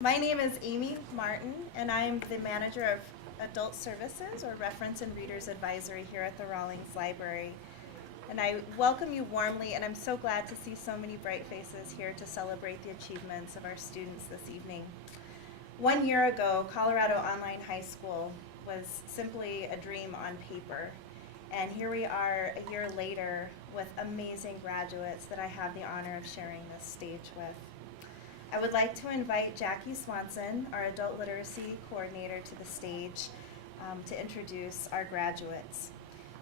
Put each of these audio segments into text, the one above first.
My name is Amy Martin, and I'm the manager of Adult Services, or Reference and Readers Advisory, here at the Rawlings Library. And I welcome you warmly, and I'm so glad to see so many bright faces here to celebrate the achievements of our students this evening. 1 year ago, Colorado Online High School was simply a dream on paper. And here we are a year later with amazing graduates that I have the honor of sharing this stage with. I would like to invite Jackie Swanson, our Adult Literacy Coordinator, to the stage to introduce our graduates.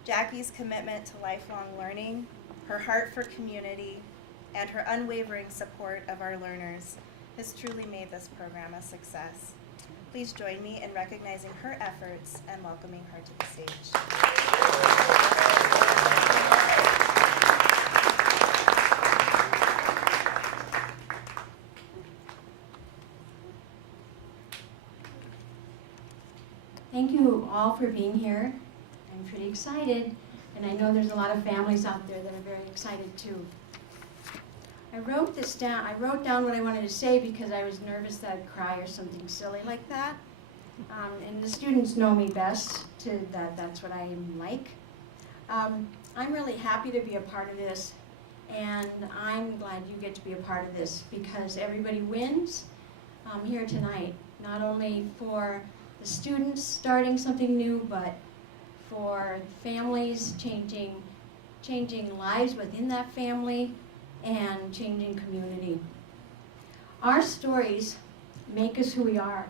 Jackie's commitment to lifelong learning, her heart for community, and her unwavering support of our learners has truly made this program a success. Please join me in recognizing her efforts and welcoming her to the stage. Thank you all for being here. I'm pretty excited, and I know there's a lot of families out there that are very excited too. I wrote this down. I wrote down what I wanted to say because I was nervous that I'd cry or something silly like that. And the students know me best, that's what I am like. I'm really happy to be a part of this, and I'm glad you get to be a part of this because everybody wins here tonight, not only for the students starting something new, but for families changing lives within that family and changing community. Our stories make us who we are.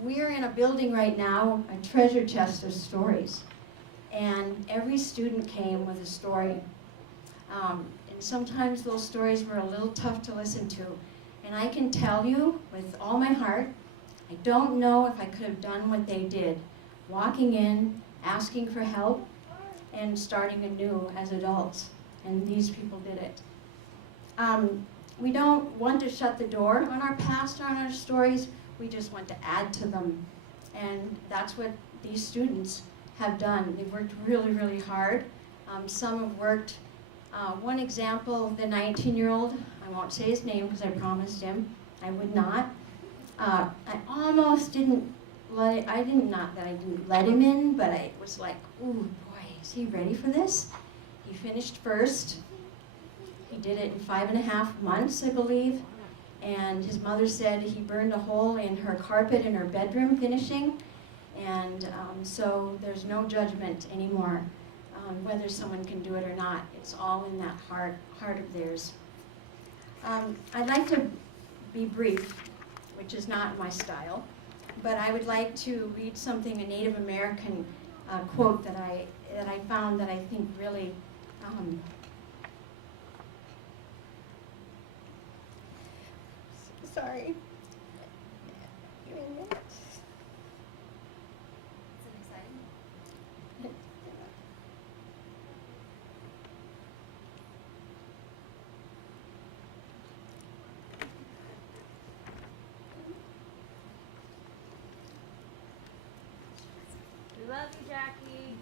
We're in a building right now, a treasure chest of stories, and every student came with a story. And sometimes those stories were a little tough to listen to. And I can tell you with all my heart, I don't know if I could have done what they did, walking in, asking for help, and starting anew as adults. And these people did it. We don't want to shut the door on our past or on our stories. We just want to add to them. And that's what these students have done. They've worked really, really hard. Some have worked, one example, the 19-year-old, I won't say his name because I promised him I would not. I almost didn't let I didn't let him in, but I was like, ooh, boy, is he ready for this? He finished first. He did it in 5.5 months, I believe. And his mother said he burned a hole in her carpet in her bedroom finishing. And so there's no judgment anymore on whether someone can do it or not. It's all in that heart of theirs. I'd like to be brief, which is not my style, but I would like to read something, a Native American quote that I found that I think really sorry. Give me a minute. Is it exciting? We love you, Jackie.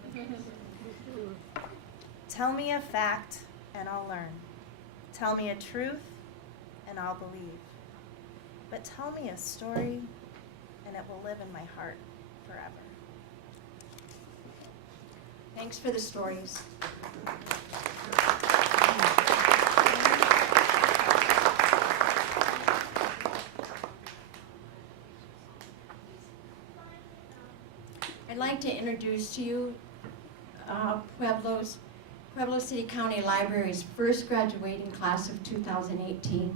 Tell me a fact, and I'll learn. Tell me a truth, and I'll believe. But tell me a story, and it will live in my heart forever. Thanks for the stories. I'd like to introduce to you Pueblo City County Library's first graduating class of 2018.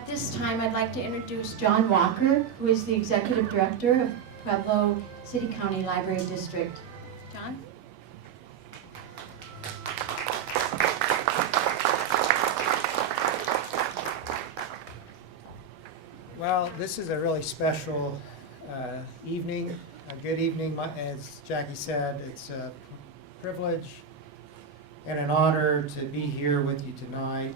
At this time, I'd like to introduce John Walker, who is the Executive Director of Pueblo City County Library District. John? Well, this is a really special evening, a good evening. As Jackie said, it's a privilege and an honor to be here with you tonight.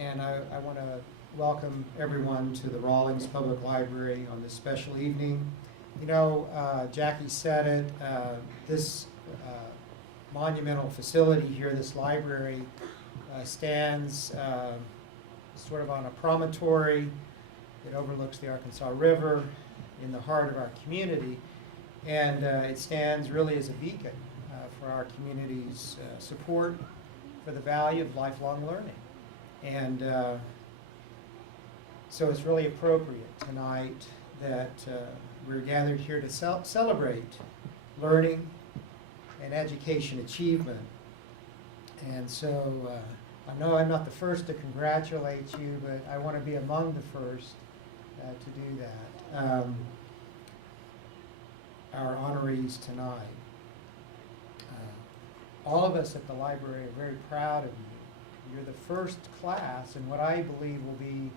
And I want to welcome everyone to the Rawlings Public Library on this special evening. You know, Jackie said it, this monumental facility here, this library, stands sort of on a promontory. It overlooks the Arkansas River in the heart of our community, and it stands really as a beacon for our community's support for the value of lifelong learning. And so it's really appropriate tonight that we're gathered here to celebrate learning and education achievement. And so I know I'm not the first to congratulate you, but I want to be among the first to do that. Our honorees tonight. All of us at the library are very proud of you. You're the first class in what I believe will be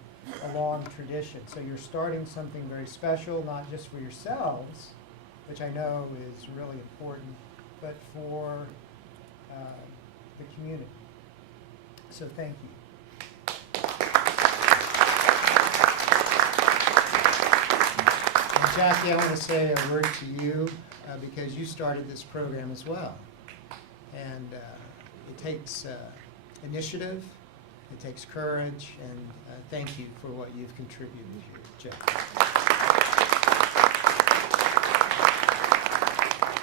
a long tradition. So you're starting something very special, not just for yourselves, which I know is really important, but for the community. So thank you. And Jackie, I want to say a word to you because you started this program as well. And it takes initiative, it takes courage, and thank you for what you've contributed here, Jackie.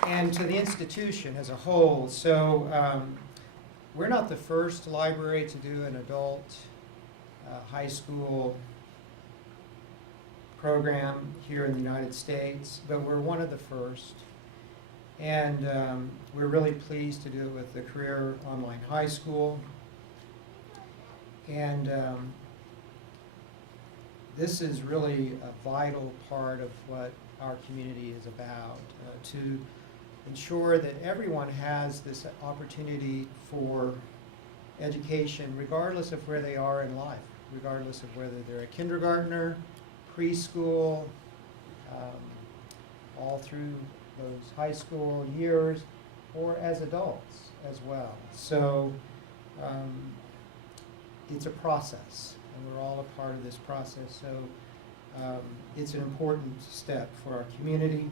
And to the institution as a whole. So we're not the first library to do an adult high school program here in the United States, but we're one of the first. And we're really pleased to do it with the Career Online High School. And this is really a vital part of what our community is about, to ensure that everyone has this opportunity for education, regardless of where they are in life, regardless of whether they're a kindergartner, preschool, all through those high school years, or as adults as well. So it's a process, and we're all a part of this process. So it's an important step for our community.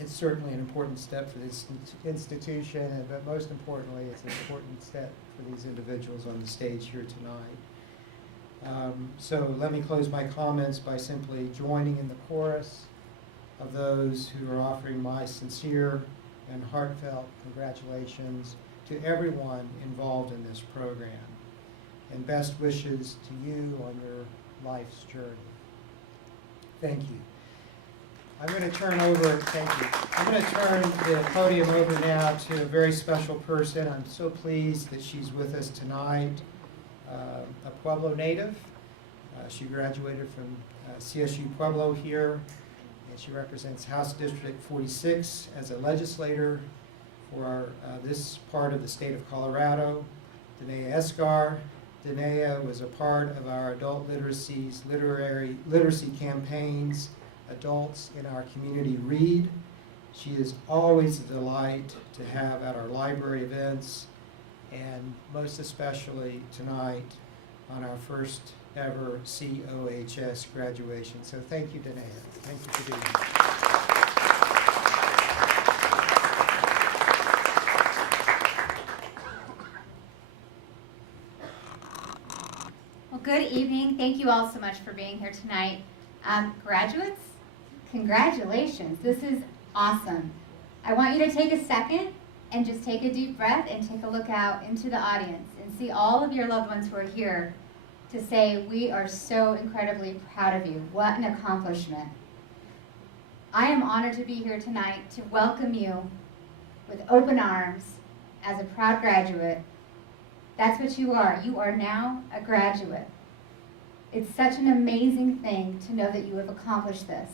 It's certainly an important step for this institution, but most importantly, it's an important step for these individuals on the stage here tonight. So let me close my comments by simply joining in the chorus of those who are offering my sincere and heartfelt congratulations to everyone involved in this program, and best wishes to you on your life's journey. Thank you. I'm going to turn over, thank you. I'm going to turn the podium over now to a very special person. I'm so pleased that she's with us tonight, a Pueblo native. She graduated from CSU Pueblo here, and she represents House District 46 as a legislator for this part of the state of Colorado. Danae Escar. Danae was a part of our adult literacy campaigns. Adults in our community read. She is always a delight to have at our library events, and most especially tonight on our first ever COHS graduation. So thank you, Danae. Thank you for being here. Well, good evening. Thank you all so much for being here tonight. Graduates, congratulations. This is awesome. I want you to take a second and just take a deep breath and take a look out into the audience and see all of your loved ones who are here to say, we are so incredibly proud of you. What an accomplishment. I am honored to be here tonight to welcome you with open arms as a proud graduate That's what you are. You are now a graduate. It's such an amazing thing to know that you have accomplished this.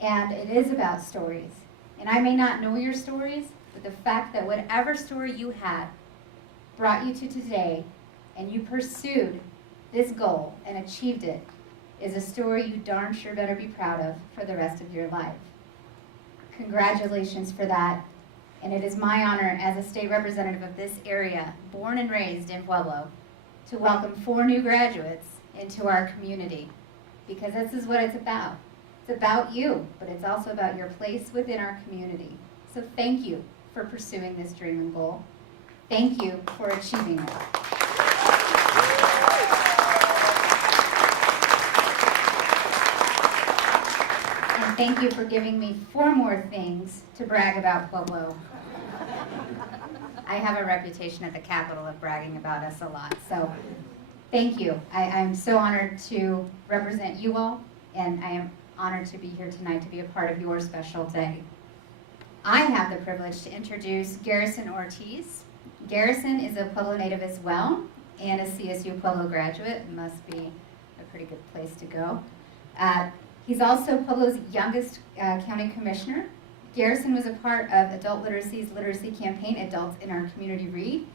And it is about stories. And I may not know your stories, but the fact that whatever story you had brought you to today, and you pursued this goal and achieved it, is a story you darn sure better be proud of for the rest of your life. Congratulations for that. And it is my honor as a state representative of this area, born and raised in Pueblo, to welcome 4 new graduates into our community. Because this is what it's about. It's about you, but it's also about your place within our community. So thank you for pursuing this dream and goal. Thank you for achieving it. And thank you for giving me 4 more things to brag about Pueblo. I have a reputation at the Capitol of bragging about us a lot, so thank you. I'm so honored to represent you all, and I am honored to be here tonight to be a part of your special day. I have the privilege to introduce Garrison Ortiz. Garrison is a Pueblo native as well, and a CSU Pueblo graduate. It must be a pretty good place to go. He's also Pueblo's youngest county commissioner. Garrison was a part of Adult Literacy's literacy campaign, Adults in Our Community Read,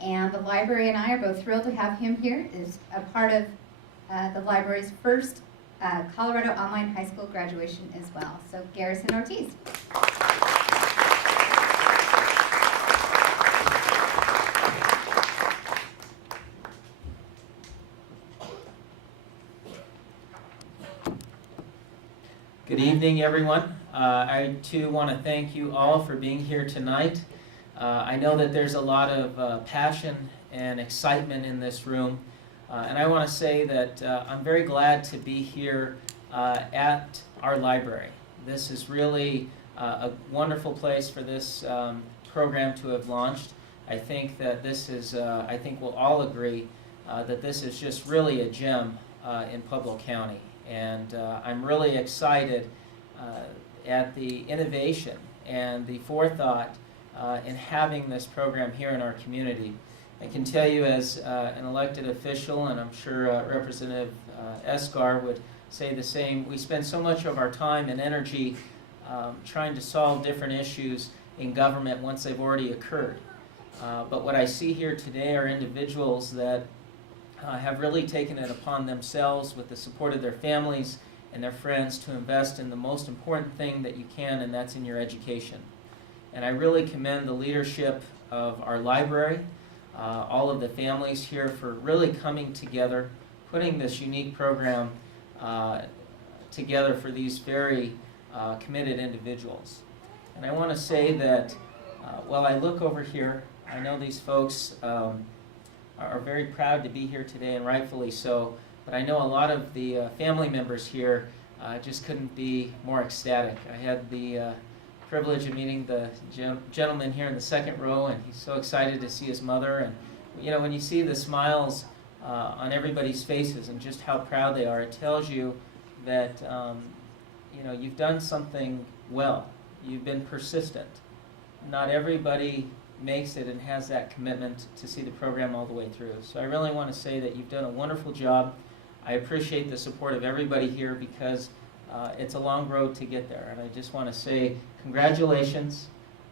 and the library and I are both thrilled to have him here as a part of the library's first Colorado online high school graduation as well. So Garrison Ortiz. Good evening, everyone. I too want to thank you all for being here tonight. I know that there's a lot of passion and excitement in this room, and I want to say that I'm very glad to be here at our library. This is really a wonderful place for this program to have launched. I think that this is, I think we'll all agree that this is just really a gem in Pueblo County. And I'm really excited at the innovation and the forethought in having this program here in our community. I can tell you as an elected official, and I'm sure Representative Escar would say the same, we spend so much of our time and energy trying to solve different issues in government once they've already occurred. But what I see here today are individuals that have really taken it upon themselves with the support of their families and their friends to invest in the most important thing that you can, and that's in your education. And I really commend the leadership of our library, all of the families here for really coming together, putting this unique program together for these very committed individuals. And I want to say that while I look over here, I know these folks are very proud to be here today, and rightfully so, but I know a lot of the family members here just couldn't be more ecstatic. I had the privilege of meeting the gentleman here in the second row, and he's so excited to see his mother. And you know, when you see the smiles on everybody's faces and just how proud they are, it tells you that you know, you've done something well. You've been persistent. Not everybody makes it and has that commitment to see the program all the way through. So I really want to say that you've done a wonderful job. I appreciate the support of everybody here because it's a long road to get there. And I just want to say congratulations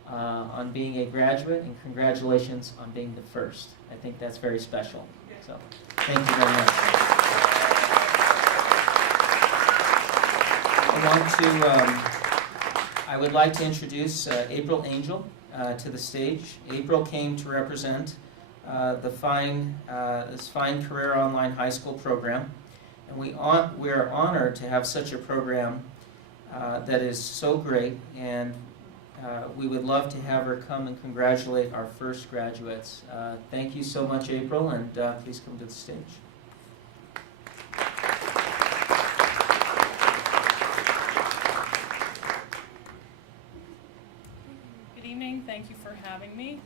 on being a graduate, and congratulations on being the first. I think that's very special. So thank you very much. I would like to introduce April Angel to the stage. April came to represent this fine career online high school program, and we are honored to have such a program that is so great, and we would love to have her come and congratulate our first graduates. Thank you so much, April, and please come to the stage. Good evening. Thank you for having me.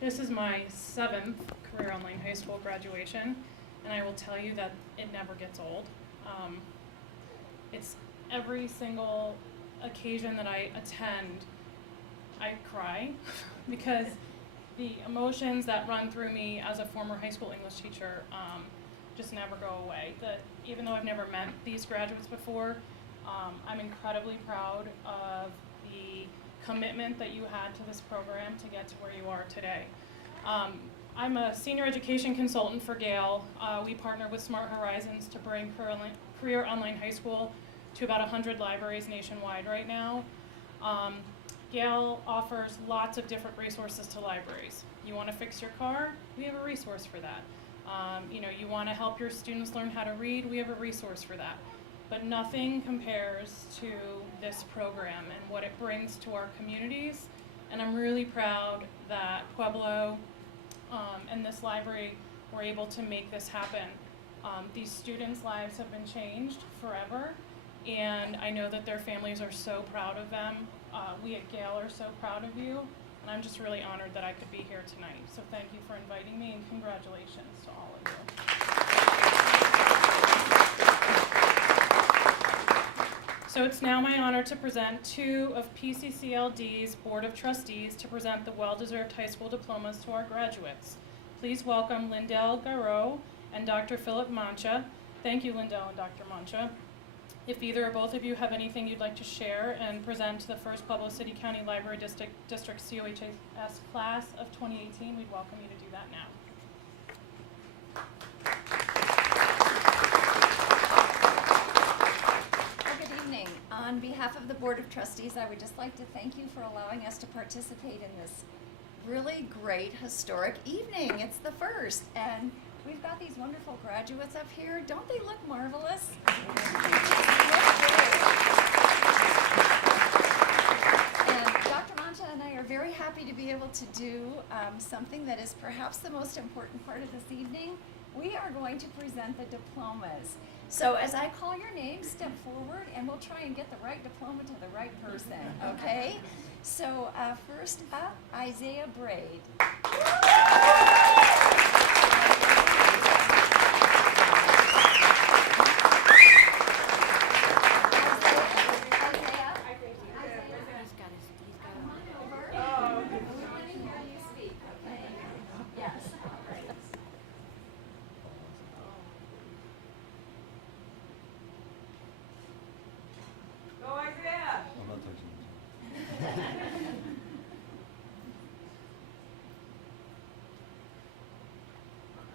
This is my 7th career online high school graduation, and I will tell you that it never gets old. It's every single occasion that I attend, I cry because the emotions that run through me as a former high school English teacher just never go away. Even though I've never met these graduates before, I'm incredibly proud of the commitment that you had to this program to get to where you are today. I'm a senior education consultant for Gale. We partner with Smart Horizons to bring Career Online High School to about 100 libraries nationwide right now. Gale offers lots of different resources to libraries. You want to fix your car? We have a resource for that. You want to help your students learn how to read? We have a resource for that. But nothing compares to this program and what it brings to our communities. And I'm really proud that Pueblo and this library were able to make this happen. These students' lives have been changed forever, and I know that their families are so proud of them. We at Gale are so proud of you, and I'm just really honored that I could be here tonight. So thank you for inviting me, and congratulations to all of you. So it's now my honor to present two of PCCLD's Board of Trustees to present the well-deserved high school diplomas to our graduates. Please welcome Lindell Garreau and Dr. Philip Mancha. Thank you, Lindell and Dr. Mancha. If either or both of you have anything you'd like to share and present to the first Pueblo City County Library District COHS class of 2018, we'd welcome you to do that now. Good evening. On behalf of the Board of Trustees, I would just like to thank you for allowing us to participate in this really great historic evening. It's the first, and we've got these wonderful graduates up here. Don't they look marvelous? And Dr. Mancha and I are very happy to be able to do something that is perhaps the most important part of this evening. We are going to present the diplomas. So as I call your name, step forward and we'll try and get the right diploma to the right person, okay? So first up, Isaiah Braid.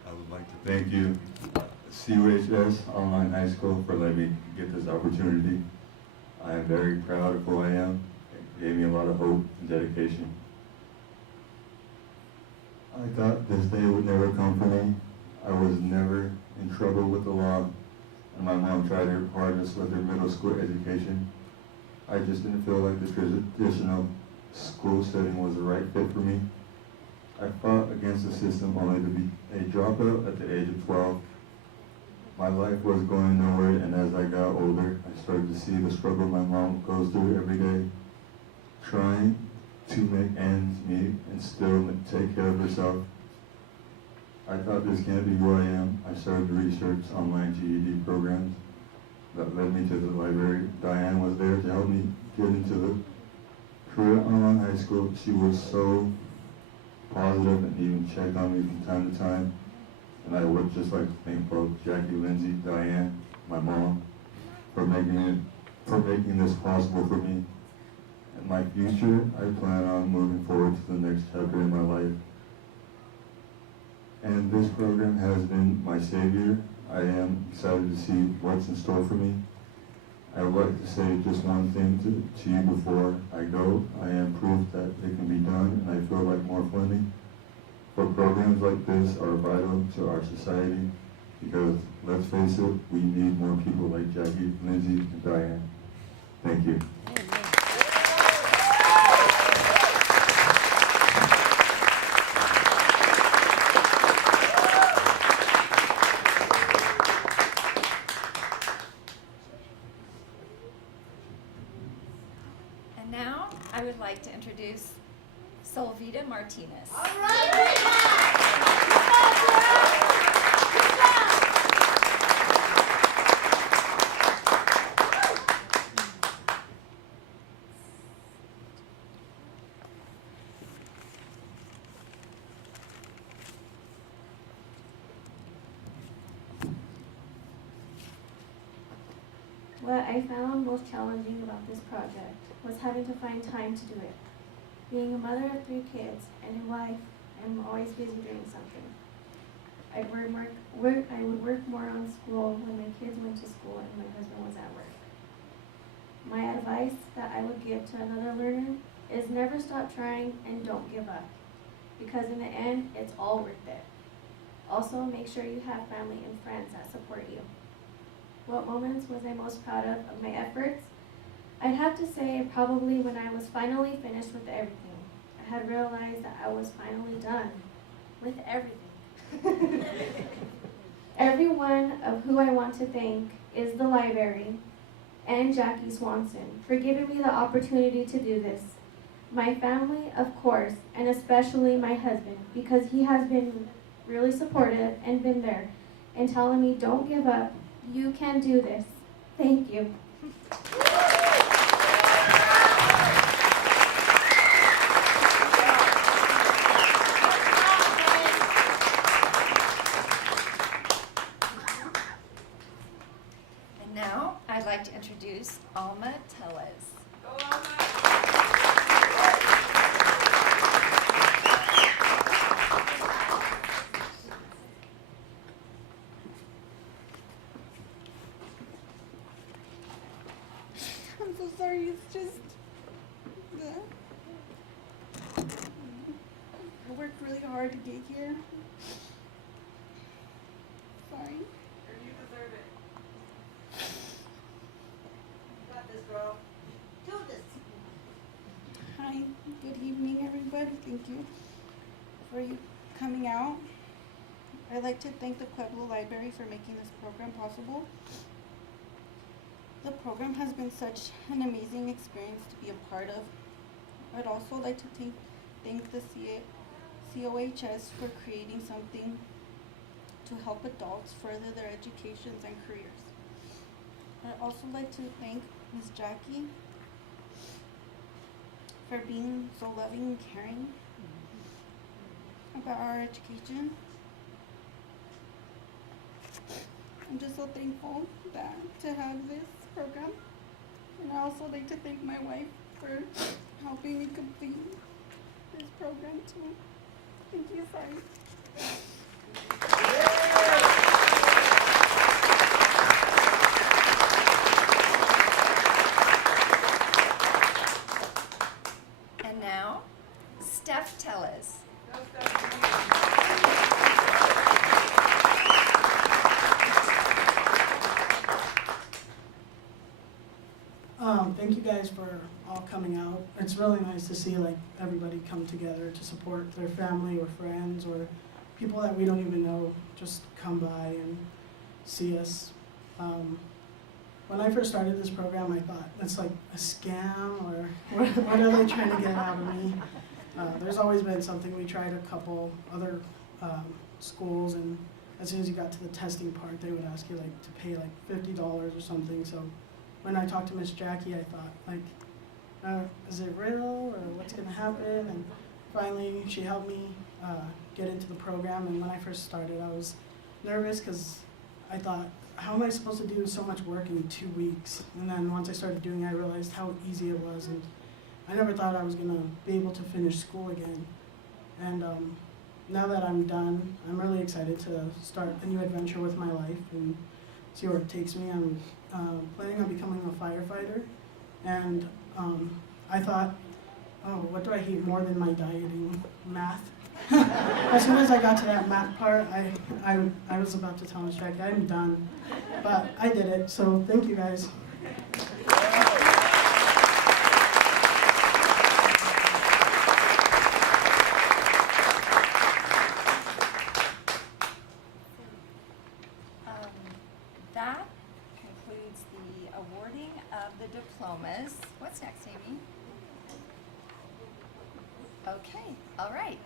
I would like to thank you, COHS Online High School, for letting me get this opportunity. I am very proud of who I am. It gave me a lot of hope and dedication. I thought this day would never come for me. I was never in trouble with the law, and my mom tried her hardest with her middle school education. I just didn't feel like the traditional school setting was the right fit for me. I fought against the system only to be a dropout at the age of 12. My life was going nowhere, and as I got older, I started to see the struggle my mom goes through every day, trying to make ends meet and still take care of herself. I thought this can't be who I am. I started to research online GED programs that led me to the library. Diane was there to help me get into the Career Online High School. She was so positive and even checked on me from time to time. And I would just like to thank both Jackie, Lindsay, Diane, my mom, for making this possible for me. In my future, I plan on moving forward to the next chapter in my life. And this program has been my savior. I am excited to see what's in store for me. I would like to say just one thing to you before I go. I am proof that it can be done, and I feel like more funding for programs like this are vital to our society because, let's face it, we need more people like Jackie, Lindsay, and Diane. Thank you. And now I would like to introduce Solvita Martinez. What I found most challenging about this project was having to find time to do it. Being a mother of 3 kids and a wife, I'm always busy doing something. I would work more on school when my kids went to school and my husband was at work. My advice that I would give to another learner is never stop trying and don't give up, because in the end, it's all worth it. Also, make sure you have family and friends that support you. What moments was I most proud of my efforts? I'd have to say probably when I was finally finished with everything. I had realized that I was finally done with everything. Everyone of who I want to thank is the library and Jackie Swanson for giving me the opportunity to do this. My family, of course, and especially my husband, because he has been really supportive and been there and telling me, don't give up, you can do this. Thank you. And now I'd like to introduce Alma Tellez. I'm so sorry, it's just I worked really hard to get here. Sorry. You deserve it. You got this, girl. Do this. Hi, good evening, everybody. Thank you for you coming out. I'd like to thank the Pueblo Library for making this program possible. The program has been such an amazing experience to be a part of. I'd also like to thank the COHS for creating something to help adults further their educations and careers. I'd also like to thank Ms. Jackie for being so loving and caring about our education. I'm just so thankful to have this program. And I also like to thank my wife for helping me complete this program too. Thank you, sorry. And now, Steph Tellez. Thank you guys for all coming out. It's really nice to see like everybody come together to support their family or friends or people that we don't even know just come by and see us. When I first started this program, I thought that's like a scam or what are they trying to get out of me? There's always been something. We tried a couple other schools, and as soon as you got to the testing part, they would ask you like to pay like $50 or something. So when I talked to Miss Jackie, I thought, like, is it real or what's going to happen? And finally, she helped me get into the program. And when I first started, I was nervous because I thought, how am I supposed to do so much work in 2 weeks? And then once I started doing it, I realized how easy it was. And I never thought I was going to be able to finish school again. And now that I'm done, I'm really excited to start a new adventure with my life and see where it takes me. I'm planning on becoming a firefighter, and I thought, oh, what do I hate more than my dieting? Math. As soon as I got to that math part, I was about to tell Ms. Jackie, I'm done, but I did it, so thank you guys. That concludes the awarding of the diplomas. What's next, Amy? Okay, all right.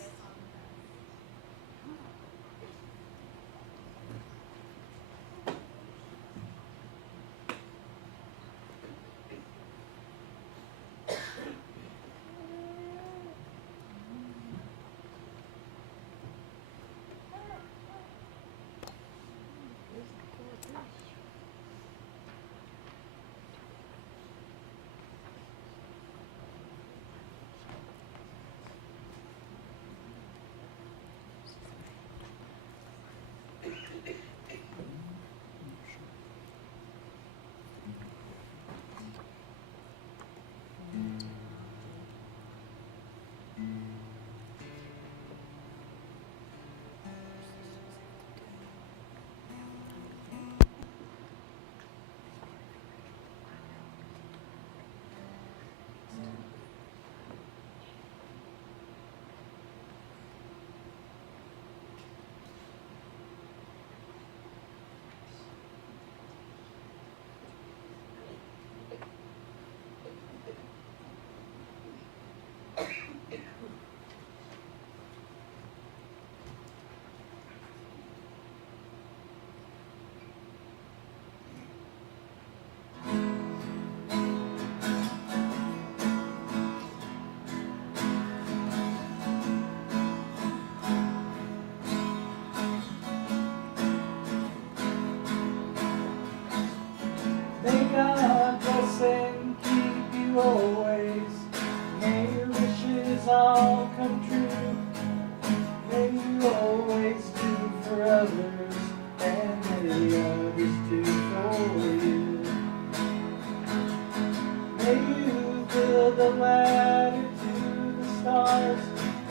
May you build a ladder to the stars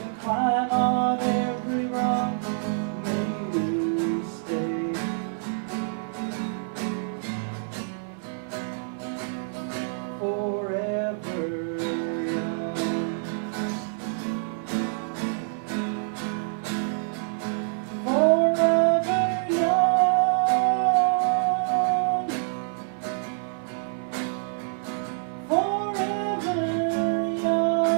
and climb on every rung. May you stay forever young. Forever young. Forever young.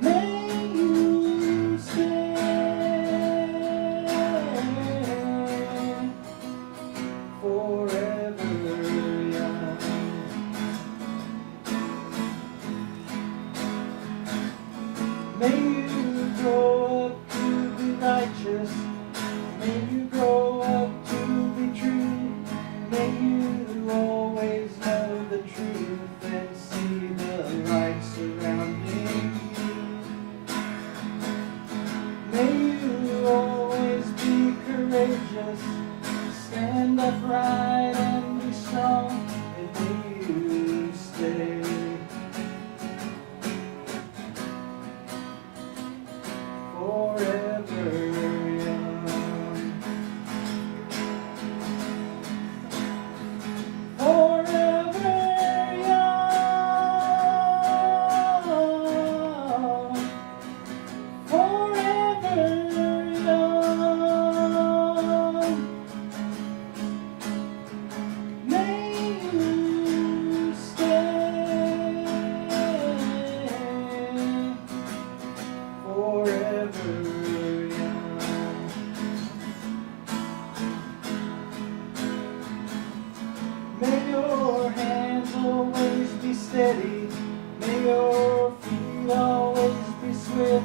May you stay forever young. May you grow up to be righteous. May you grow up to be true. May you always know the truth and see the light surrounding you. May you always be courageous, stand upright and be strong, and may you stay forever young. Forever young. Forever young. May you stay forever young. May your hands always be steady. May your feet always be swift.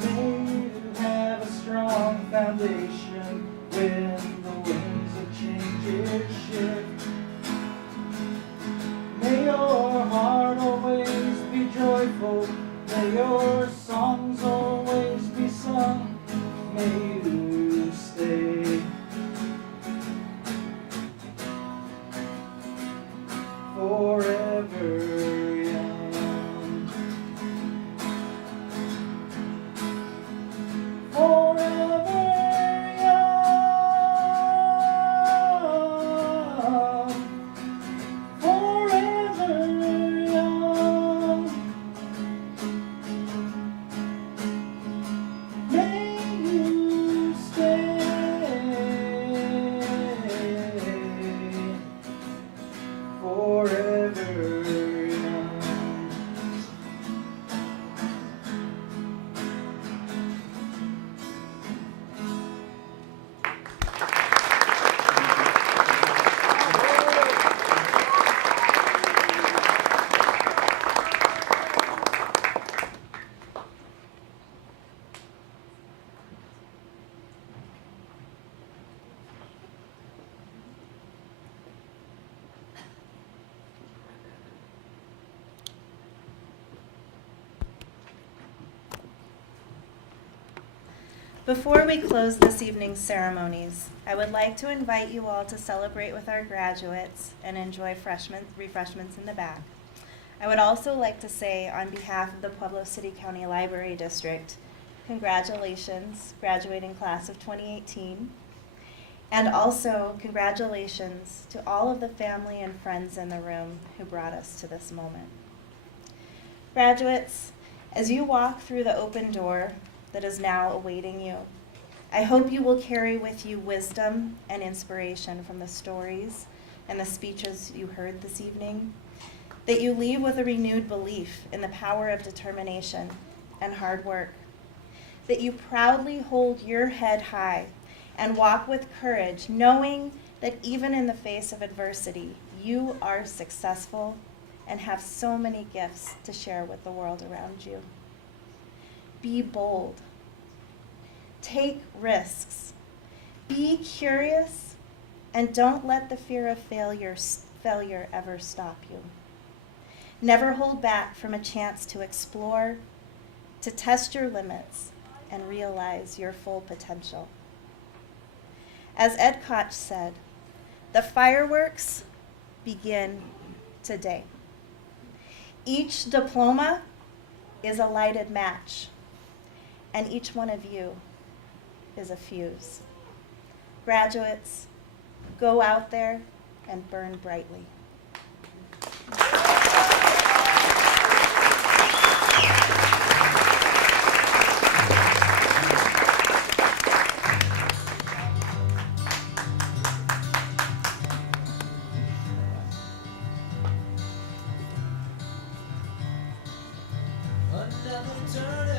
May you have a strong foundation when the winds of change shift. May your heart always be joyful. May your songs always be sung. May you stay forever young. Forever young. Forever young. May you stay forever young. Before we close this evening's ceremonies, I would like to invite you all to celebrate with our graduates and enjoy refreshments in the back. I would also like to say, on behalf of the Pueblo City County Library District, congratulations, graduating class of 2018. And also, congratulations to all of the family and friends in the room who brought us to this moment. Graduates, as you walk through the open door that is now awaiting you, I hope you will carry with you wisdom and inspiration from the stories and the speeches you heard this evening, that you leave with a renewed belief in the power of determination and hard work, that you proudly hold your head high and walk with courage, knowing that even in the face of adversity, you are successful and have so many gifts to share with the world around you. Be bold. Take risks. Be curious, and don't let the fear of failure ever stop you. Never hold back from a chance to explore, to test your limits, and realize your full potential. As Ed Koch said, The fireworks begin today. Each diploma is a lighted match, and each one of you is a fuse. Graduates, go out there and burn brightly. Another turn